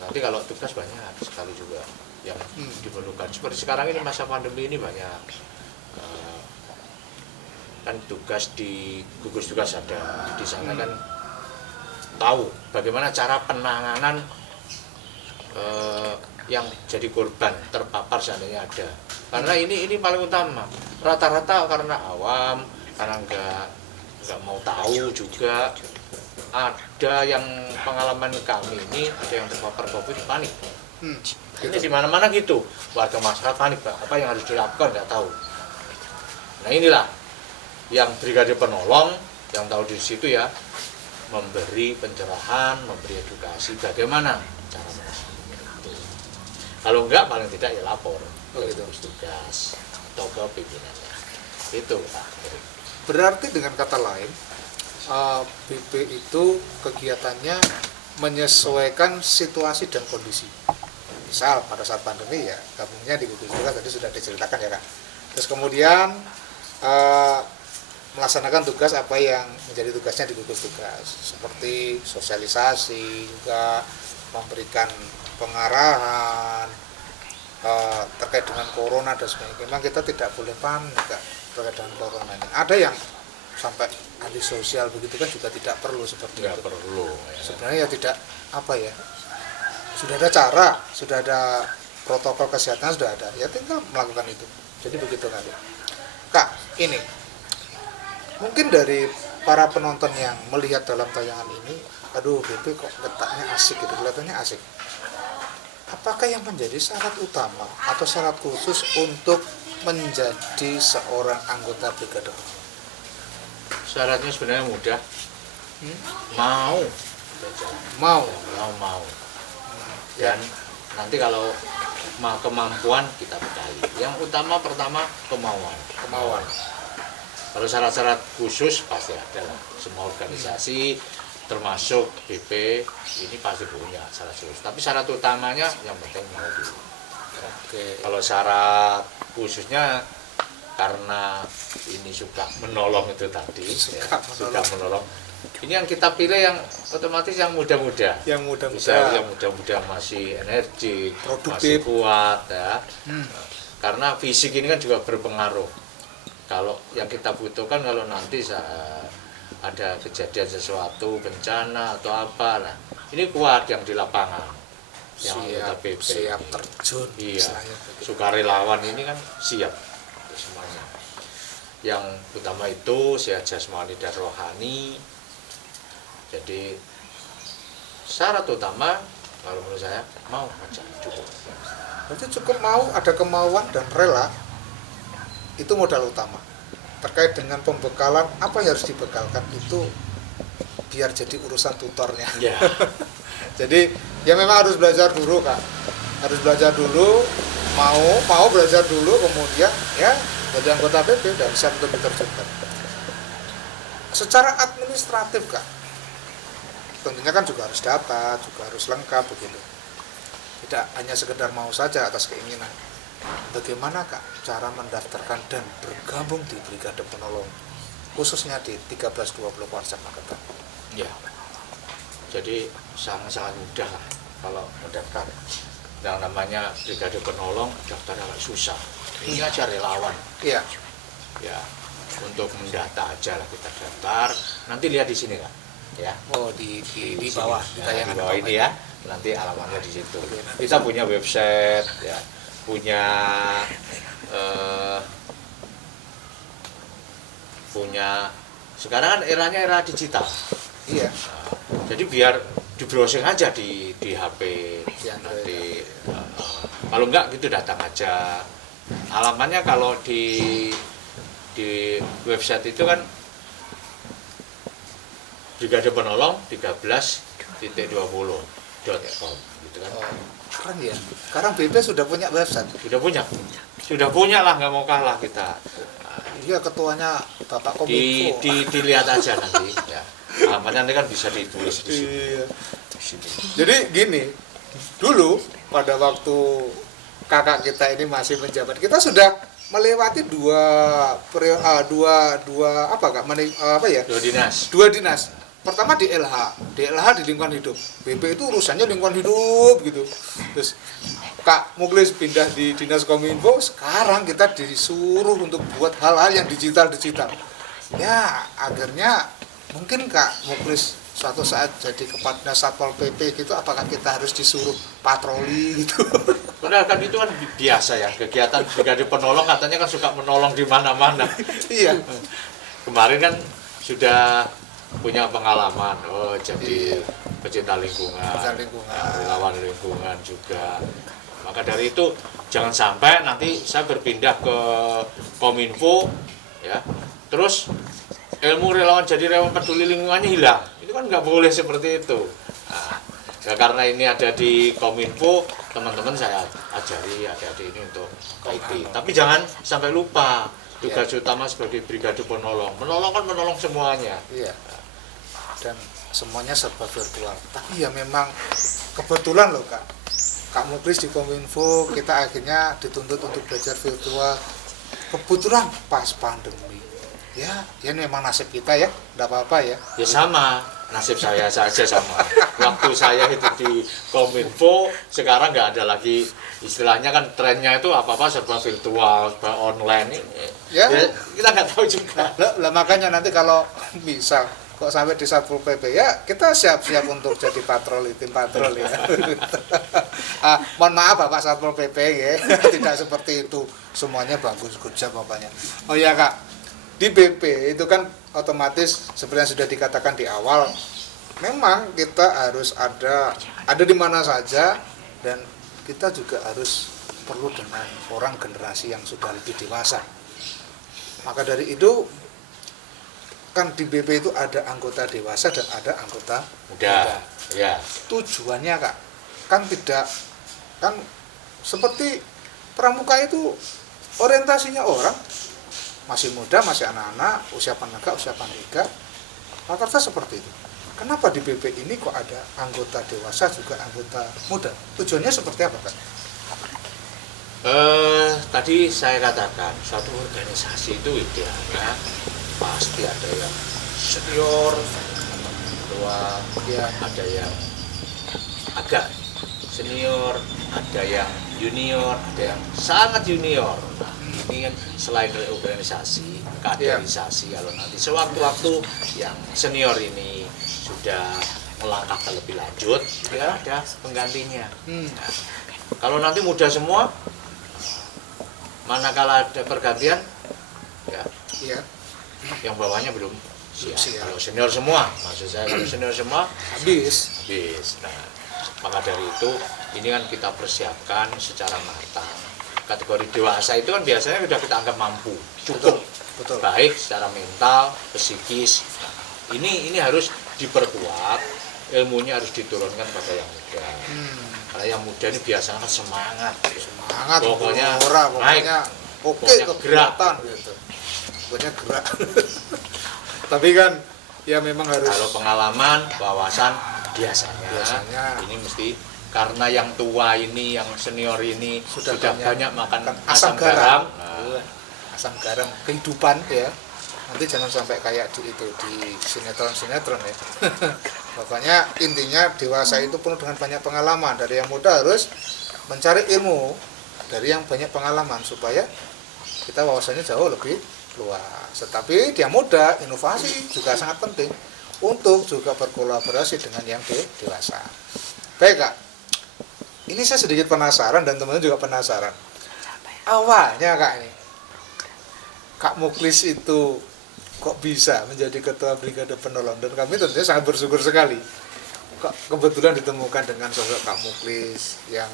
nanti kalau tugas banyak sekali juga yang diperlukan. Seperti sekarang ini masa pandemi ini banyak kan tugas di gugus tugas ada di sana kan, tahu bagaimana cara penanganan yang jadi korban terpapar seandainya ada. Karena ini paling utama. Rata-rata karena awam, karena nggak mau tahu juga. Ada yang pengalaman kami ini, ada yang terpapar COVID panik. Ini di mana-mana gitu. Warga masyarakat panik, Pak. Apa yang harus dilakukan nggak tahu. Nah inilah yang brigade penolong yang tahu di situ ya, memberi pencerahan, memberi edukasi bagaimana cara menangani itu. Kalau enggak paling tidak ya lapor ke gugus tugas atau ke pimpinannya. Itu Pak. Berarti dengan kata lain, BP itu kegiatannya menyesuaikan situasi dan kondisi. Misal pada saat pandemi ya gabungnya di gugus tugas, tadi sudah diceritakan ya Kak. Terus kemudian melaksanakan tugas apa yang menjadi tugasnya di gugus tugas, seperti sosialisasi, juga memberikan pengarahan terkait dengan corona dan sebagainya. Memang kita tidak boleh panik Kak, terkait dengan corona ini. Ada yang sampai anti sosial begitu kan juga tidak perlu seperti Nggak itu. perlu. Ya. Sebenarnya ya tidak apa ya, sudah ada cara, sudah ada protokol kesehatan, sudah ada, ya tinggal melakukan itu. Jadi begitu kan Kak. Ini mungkin dari para penonton yang melihat dalam tayangan ini, aduh BP kok letaknya asik gitu, kelihatannya asik. Apakah yang menjadi syarat utama atau syarat khusus untuk menjadi seorang anggota brigade? Syaratnya sebenarnya mudah. Mau. Mau. Dan nanti kalau kemampuan kita bekali. Yang utama pertama kemauan. Kalau syarat-syarat khusus pasti ada lah. Semua organisasi termasuk BP ini pasti punya syarat khusus. Tapi syarat utamanya yang penting mau dulu. Kalau syarat khususnya karena ini suka menolong itu tadi, suka menolong. Ini yang kita pilih yang otomatis yang muda-muda. Yang muda-muda masih energi, masih kuat ya. Karena fisik ini kan juga berpengaruh. Kalau yang kita butuhkan kalau nanti ada kejadian sesuatu, bencana atau apa, nah ini kuat yang di lapangan, yang siap terjun. Iya, sukarelawan ini kan siap semuanya. Yang utama itu sehat jasmani dan rohani. Jadi syarat utama kalau menurut saya mau aja cukup. Berarti cukup mau, ada kemauan dan rela. Itu modal utama. Terkait dengan pembekalan, apa yang harus dibekalkan itu biar jadi urusan tutornya. Ya. Jadi ya memang harus belajar dulu Kak. Harus belajar dulu, mau belajar dulu, kemudian ya jadi anggota BP dan siap untuk diterjunkan. Secara administratif Kak, tentunya kan juga harus data, juga harus lengkap begitu. Tidak hanya sekedar mau saja atas keinginan. Bagaimana Kak cara mendaftarkan dan bergabung di Brigade Penolong, khususnya di 1320 Polsek Magetan? Ya, jadi sangat-sangat mudah lah kalau mendaftar. Yang namanya Brigade Penolong, daftar agak susah. Ini aja relawan. Iya. Ya, untuk mendata aja lah kita daftar. Nanti lihat di sini Kak. Ya. Oh di bawah, di tayangan di bawah ini ya. Nanti alamatnya di situ. Kita punya website, ya, punya sekarang kan eranya era digital. Iya. Jadi biar di browsing aja di HP nanti kalau enggak gitu datang aja. Alamatnya kalau di website itu kan Brigade Penolong 13.20.com gitu kan. Keren ya. Sekarang BP sudah punya website. Sudah punya lah, nggak mau kalah kita. Iya, ketuanya Bapak Kominfo. Dilihat aja nanti ya. Alamatnya nanti kan bisa ditulis di sini. Iya. Jadi gini, dulu pada waktu kakak kita ini masih menjabat, kita sudah melewati dua dinas. Pertama di LH di lingkungan hidup. BP itu urusannya lingkungan hidup gitu. Terus Kak Muklis pindah di Dinas Kominfo, sekarang kita disuruh untuk buat hal-hal yang digital. Ya, akhirnya mungkin Kak Muklis suatu saat jadi kepala Satpol PP gitu, apakah kita harus disuruh patroli gitu? Benar kan, itu kan biasa ya, kegiatan brigade penolong katanya kan suka menolong di mana-mana. Iya. Kemarin kan sudah punya pengalaman, jadi pecinta lingkungan, relawan lingkungan juga. Maka dari itu jangan sampai nanti saya berpindah ke Kominfo ya, terus ilmu relawan jadi relawan peduli lingkungannya hilang. Itu kan nggak boleh seperti itu. Nah, ya karena ini ada di Kominfo, teman-teman saya ajari adik-adik ini untuk IT. Tapi jangan sampai lupa tugas utama sebagai brigade penolong. Menolong kan menolong semuanya. Iya. Dan semuanya serba virtual. Tapi ya memang kebetulan loh Kak Muklis di Kominfo, kita akhirnya dituntut untuk belajar virtual. Kebetulan pas pandemi. Ya memang nasib kita ya, enggak apa-apa ya. Ya sama, nasib saya saja sama. Waktu saya itu di Kominfo, sekarang nggak ada lagi, istilahnya kan trennya itu apa-apa serba virtual, serba online. Ya kita nggak tahu juga. Lah makanya nanti kalau bisa kok sampai di Satpol PP ya kita siap-siap untuk jadi tim patroli ya. Mohon maaf Bapak Satpol PP ya, tidak seperti itu, semuanya bagus, good job Bapaknya. Oh ya Kak, di BP itu kan otomatis seperti yang sudah dikatakan di awal, memang kita harus ada di mana saja, dan kita juga harus perlu dengan orang generasi yang sudah lebih dewasa. Maka dari itu kan di BP itu ada anggota dewasa dan ada anggota muda. Ya. Tujuannya kan tidak kan seperti pramuka itu orientasinya orang masih muda, masih anak-anak, usia penegak, usia pandega. Rata-rata seperti itu. Kenapa di BP ini kok ada anggota dewasa juga anggota muda? Tujuannya seperti apa, Kak? Tadi saya katakan suatu organisasi itu idealnya pasti ada yang senior, tua, ya, ada yang agak senior, ada yang junior, ada yang sangat junior. Nah, ini kan selain dari organisasi, kaderisasi, kalau nanti sewaktu-waktu yang senior ini sudah melangkah ke lebih lanjut, ya ada penggantinya. Nah, kalau nanti muda semua, manakala ada pergantian, ya. Yang bawahnya belum siap. Kalau senior semua, maksud saya kalau senior semua habis. Nah, maka dari itu ini kan kita persiapkan secara matang. Kategori dewasa itu kan biasanya sudah kita anggap mampu, cukup, betul. Baik secara mental, psikis. Ini harus diperkuat, ilmunya harus diturunkan pada yang muda. Karena yang muda ini biasanya kan semangat, pokoknya naik, pokoknya kegiatan gitu. Pokoknya gerak. Tapi kan ya memang harus, kalau pengalaman, wawasan biasanya ini mesti karena yang tua ini, yang senior ini sudah banyak makan asam garam. Asam garam kehidupan ya. Nanti jangan sampai kayak di sinetron ya. Pokoknya intinya dewasa itu penuh dengan banyak pengalaman. Dari yang muda harus mencari ilmu dari yang banyak pengalaman supaya kita wawasannya jauh lebih luas. Tetapi dia muda, inovasi juga sangat penting untuk juga berkolaborasi dengan yang dewasa. Baik Kak, ini saya sedikit penasaran dan teman-teman juga penasaran. Awalnya Kak ini, Kak Muklis itu kok bisa menjadi ketua brigade penolong, dan kami tentunya sangat bersyukur sekali kok kebetulan ditemukan dengan sosok Kak Muklis yang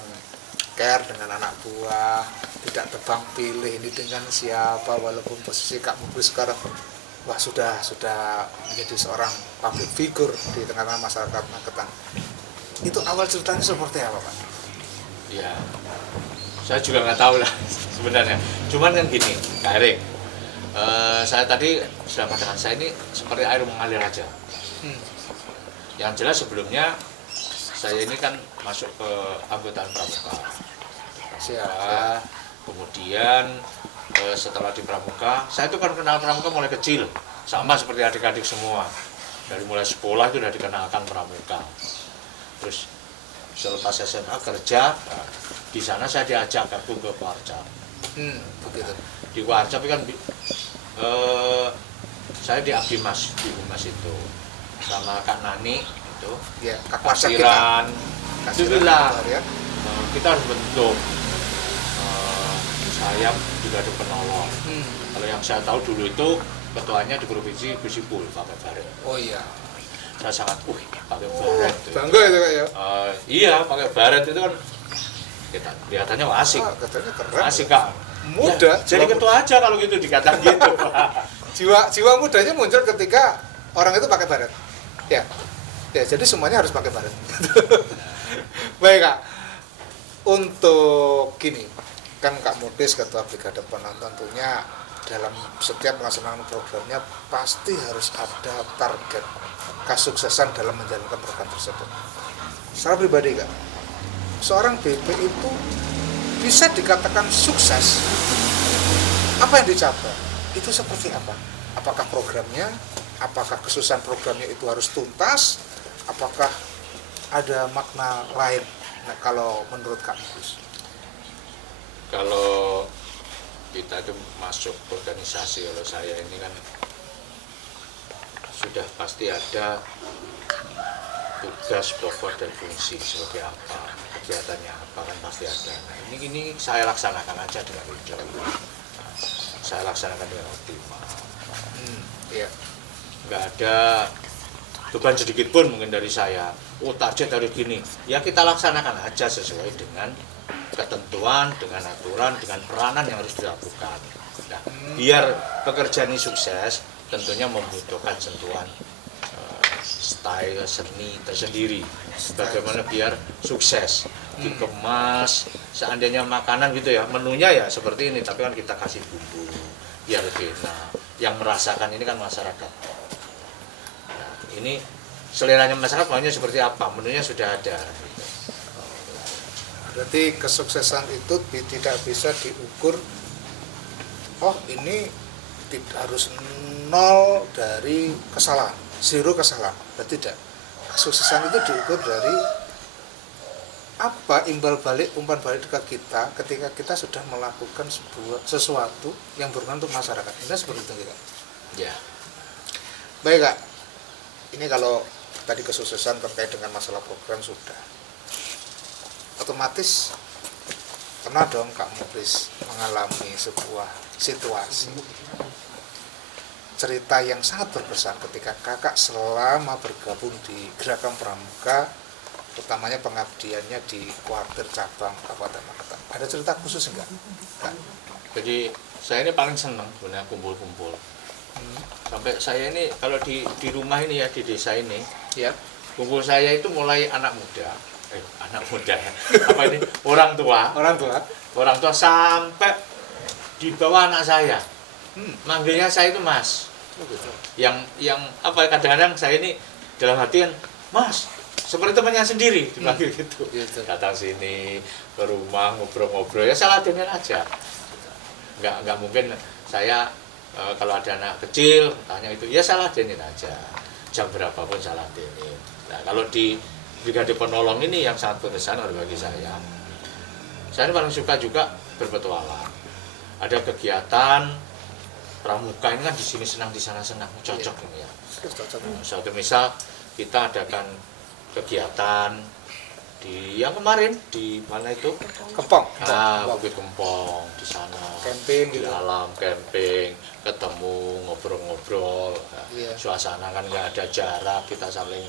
care dengan anak buah, tidak tebang pilih ini dengan siapa, walaupun posisi Kak Muklis sekarang wah sudah menjadi seorang public figure di tengah-tengah masyarakat Magetan. Itu awal ceritanya seperti apa Pak? Ya, saya juga nggak tahu lah sebenarnya. Cuman kan gini, Kak Erik, saya tadi sudah katakan saya ini seperti air mengalir aja. Yang jelas sebelumnya saya ini kan masuk ke anggotaan pramuka. Kemudian setelah di Pramuka, saya itu kan kenal Pramuka mulai kecil, sama seperti adik-adik semua. Dari mulai sekolah itu sudah dikenalkan Pramuka. Terus selepas SMA kerja, nah, di sana saya diajak gabung ke Warcap. Begitu. Di Warcap kan saya di Abdimas, di Humas itu, sama Kak Nani itu, Ya, Kak Masyad kita. Kasiran, itu bilang Ya. kita harus bentuk saya juga ada penolong. Kalau yang saya tahu dulu itu ketuanya di provinsi Gus Ipul, pakai baret. Oh iya. Saya sangat, pakai baret. Bangga itu Kak ya. Iya, pakai baret itu kan kita kelihatannya asik. Katanya keren. Asik Kak. Muda. Ya, jadi ketua aja kalau gitu dikatakan gitu. Jiwa mudanya muncul ketika orang itu pakai baret. Ya. Ya, jadi semuanya harus pakai baret. Baik Kak. Untuk gini, kan Kak Mudis ketua Brigade Penonton tentunya dalam setiap melaksanakan programnya pasti harus ada target kesuksesan dalam menjalankan program tersebut. Secara pribadi Kak, seorang BP itu bisa dikatakan sukses. Apa yang dicapai? Itu seperti apa? Apakah programnya? Apakah kesuksesan programnya itu harus tuntas? Apakah ada makna lain? Nah, kalau menurut Kak Mudis? Kalau kita itu masuk organisasi, kalau saya ini kan sudah pasti ada tugas pokok dan fungsi seperti apa, kegiatannya apa kan pasti ada. Nah, ini saya laksanakan aja dengan enjoy. Saya laksanakan dengan optimal. Iya. Nggak ada beban sedikit pun mungkin dari saya. Target harus gini. Ya kita laksanakan aja sesuai dengan ketentuan, dengan aturan, dengan peranan yang harus dilakukan. Nah, biar pekerjaan ini sukses, tentunya membutuhkan sentuhan style seni tersendiri. Bagaimana biar sukses, dikemas, seandainya makanan gitu ya, menunya ya seperti ini, tapi kan kita kasih bumbu biar lebih enak. Yang merasakan ini kan masyarakat. Nah, ini seleranya masyarakat maunya seperti apa, menunya sudah ada. Berarti kesuksesan itu tidak bisa diukur, oh ini tidak harus nol dari kesalahan, zero kesalahan. Berarti tidak. Kesuksesan itu diukur dari apa imbal balik, umpan balik ke kita ketika kita sudah melakukan sesuatu yang berguna untuk masyarakat. Ini seperti itu kita. Ya. Baik Kak, ini kalau tadi kesuksesan terkait dengan masalah program sudah. Otomatis pernah dong Kak Mudis mengalami sebuah situasi cerita yang sangat berkesan ketika kakak selama bergabung di Gerakan Pramuka, utamanya pengabdiannya di kuartir cabang Kabupaten Magetan. Ada cerita khusus enggak? Kak? Jadi saya ini paling senang sebenarnya kumpul-kumpul. Sampai saya ini kalau di rumah ini ya, di desa ini, Ya. kumpul saya itu mulai anak muda apa ini orang tua sampai di bawah anak saya. Manggilnya saya itu Mas. Oh, gitu. Yang apa kadang-kadang saya ini dalam hati kan Mas, seperti temannya sendiri dipanggil gitu. Datang sini ke rumah ngobrol-ngobrol ya saya ladenin aja. Nggak mungkin saya kalau ada anak kecil tanya itu ya saya ladenin aja. Jam berapapun saya ladenin. Nah, kalau di Brigade Penolong ini yang sangat berkesan bagi saya ini paling suka juga berpetualang. Ada kegiatan pramuka ini kan di sini senang, di sana senang, cocok ini ya. Suatu misal kita adakan kegiatan di yang kemarin di mana itu Kempong. Bukit Kempong di sana, Camping di gitu. alam camping, ketemu ngobrol-ngobrol. Nah, Iya. suasana kan nggak ada jarak, kita saling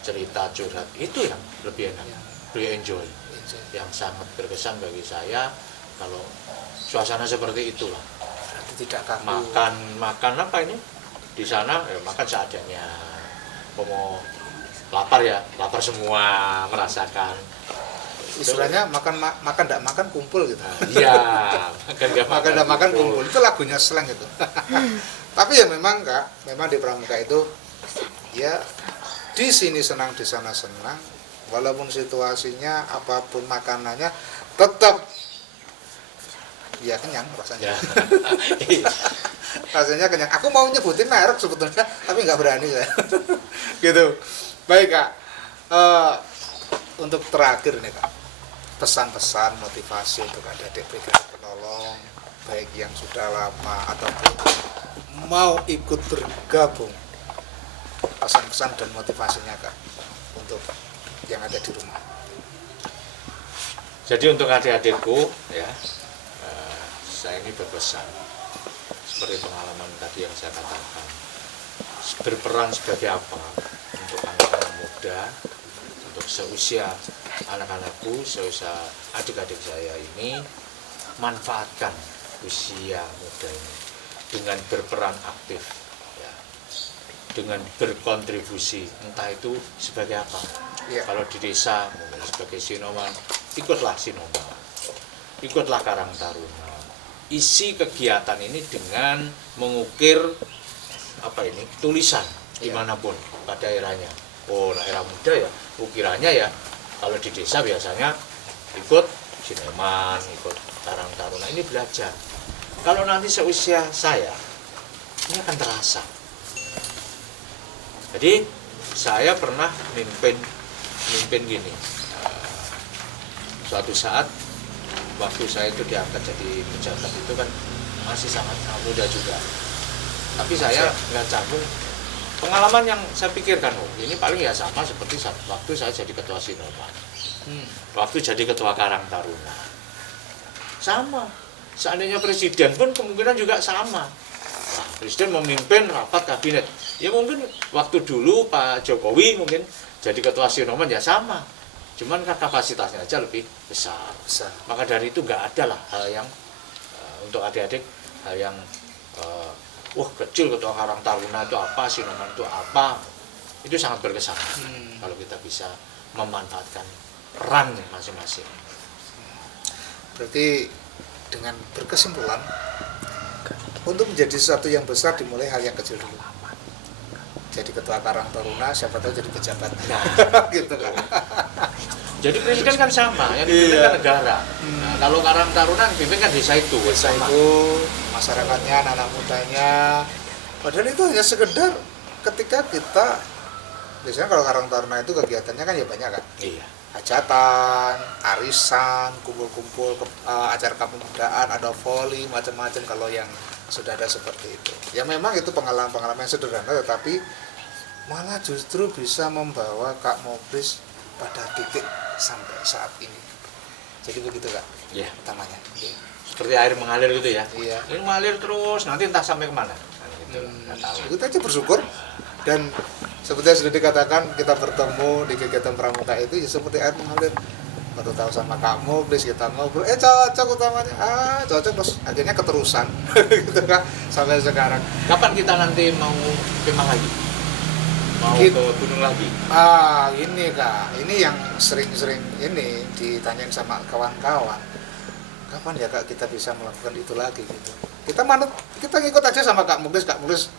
cerita curhat, itu yang lebih enak, lebih enjoy. Yang sangat berkesan bagi saya kalau suasana seperti itulah. Tidak kaku. Makan apa ini di sana makan seadanya. Mau lapar ya lapar semua merasakan. Istilahnya makan tidak makan kumpul gitu. Iya, makan tidak makan kumpul. Itu lagunya slang itu. Tapi ya memang Kak, memang di Pramuka itu ya di sini senang, di sana senang, walaupun situasinya apapun makanannya tetap Ya kenyang rasanya. Ya. Rasanya kenyang. Aku mau nyebutin merek sebetulnya, tapi nggak berani saya. Gitu. Baik Kak. Untuk terakhir nih Kak, pesan-pesan motivasi untuk adik-adik Brigade Penolong, baik yang sudah lama ataupun mau ikut bergabung, pesan-pesan dan motivasinya Kak untuk yang ada di rumah. Jadi untuk adik-adikku ya, saya ini berpesan seperti pengalaman tadi yang saya katakan, berperan sebagai apa untuk anak-anak muda, untuk seusia anak-anakku, seusia adik-adik saya ini, manfaatkan usia muda ini dengan berperan aktif, ya, dengan berkontribusi, entah itu sebagai apa. Ya. Kalau di desa mungkin sebagai sinoman, ikutlah sinoman, ikutlah Karang Taruna. Isi kegiatan ini dengan mengukir tulisan dimanapun pada daerahnya. Oh, daerah muda ya, ukirannya ya. Kalau di desa biasanya ikut sinoman, ikut Karang Taruna, ini belajar. Kalau nanti seusia saya, ini akan terasa. Jadi saya pernah mimpin gini. Suatu saat waktu saya itu diangkat jadi pejabat itu kan masih sangat muda juga. Tapi saya nggak canggung. Pengalaman yang saya pikirkan, ini paling ya sama seperti waktu saya jadi ketua Sinoman. Waktu jadi ketua Karang Taruna. Sama. Seandainya presiden pun kemungkinan juga sama. Nah, presiden memimpin rapat kabinet. Ya mungkin waktu dulu Pak Jokowi mungkin jadi ketua Sinoman ya sama. Cuman kan kapasitasnya aja lebih besar. Maka dari itu nggak ada lah hal yang untuk adik-adik, hal yang kecil ketua Karang Taruna itu apa, Sinoman itu apa. Itu sangat berkesan kalau kita bisa memanfaatkan peran masing-masing. Berarti dengan berkesimpulan, untuk menjadi sesuatu yang besar dimulai hal yang kecil dulu. Jadi ketua Karang Taruna, siapa tahu jadi pejabat. Gitu kan. Jadi presiden kan sama, yang dipimpin kan negara. Nah, kalau Karang Taruna yang dipimpin kan desa itu. Desa itu, masyarakatnya, anak-anak mudanya. Padahal itu hanya sekedar ketika kita, biasanya kalau Karang Taruna itu kegiatannya kan ya banyak kan. Iya. Hajatan, arisan, kumpul-kumpul, acara kepemudaan, ada voli, macam-macam kalau yang sudah ada seperti itu. Ya memang itu pengalaman-pengalaman yang sederhana, tetapi malah justru bisa membawa Kak Muklis pada titik sampai saat ini. Jadi begitu Kak, Iya. utamanya. Iya. Seperti air mengalir gitu ya. Iya. Ini mengalir terus, nanti entah sampai kemana. Nah, gitu. Nggak tahu. Kita aja bersyukur, dan seperti yang sudah dikatakan, kita bertemu di kegiatan pramuka itu ya seperti air mengalir. Baru tahu sama Kak Muklis, kita ngobrol, cocok utamanya, cocok, terus akhirnya keterusan. Gitu Kak, sampai sekarang. Kapan kita nanti mau kemah lagi? Mau ke gunung lagi? Ini Kak, ini yang sering-sering ini ditanyain sama kawan-kawan. Kapan ya Kak kita bisa melakukan itu lagi gitu. Kita ngikut aja sama Kak Muklis,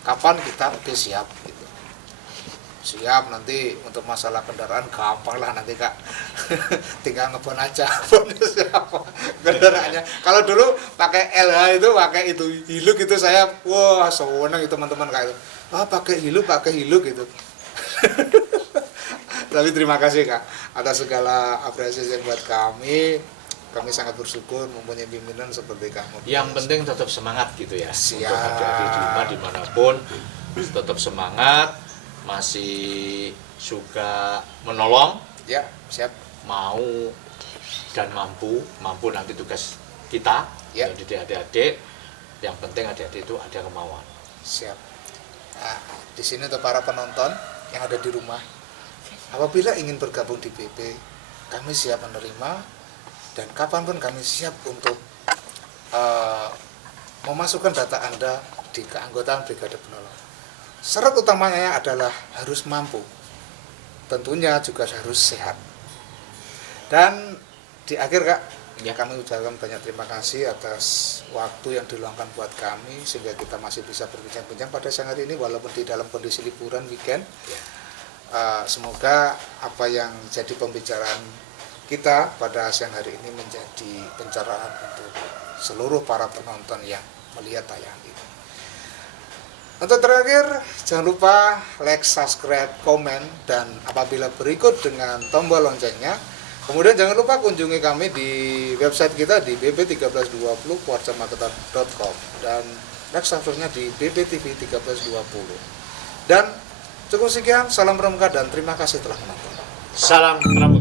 kapan kita siap gitu. Siap, nanti untuk masalah kendaraan gampang lah nanti Kak. Tinggal ngebon aja siapa kendaraannya. Kalau dulu pakai LH itu, pakai itu Hilux itu, saya seneng itu teman-teman Kak itu. Pakai Hilux gitu. Tapi terima kasih Kak atas segala apresiasi buat kami. Kami sangat bersyukur mempunyai pimpinan seperti kamu. Yang penting tetap semangat gitu ya. Siap. Untuk adik-adik di rumah dimanapun tetap semangat, masih suka menolong, Ya, siap. mau dan mampu nanti tugas kita. Ya. Jadi adik-adik, yang penting adik-adik itu ada kemauan. Siap. Nah, di sini untuk para penonton yang ada di rumah, apabila ingin bergabung di BP, kami siap menerima, dan kapanpun kami siap untuk memasukkan data Anda di keanggotaan Brigade Penolong. Syarat utamanya adalah harus mampu, tentunya juga harus sehat. Dan di akhir Kak, kami ucapkan banyak terima kasih atas waktu yang diluangkan buat kami, sehingga kita masih bisa berbincang-bincang pada siang hari ini walaupun di dalam kondisi liburan weekend. Semoga apa yang jadi pembicaraan kita pada siang hari ini menjadi pencerahan untuk seluruh para penonton yang melihat tayangan ini. Untuk terakhir, jangan lupa like, subscribe, komen, dan apabila berikut dengan tombol loncengnya. Kemudian jangan lupa kunjungi kami di website kita di bb1320kuarcamagetan.com dan next servernya di bbtv1320. Dan cukup sekian, salam pramuka dan terima kasih telah menonton. Salam pramuka.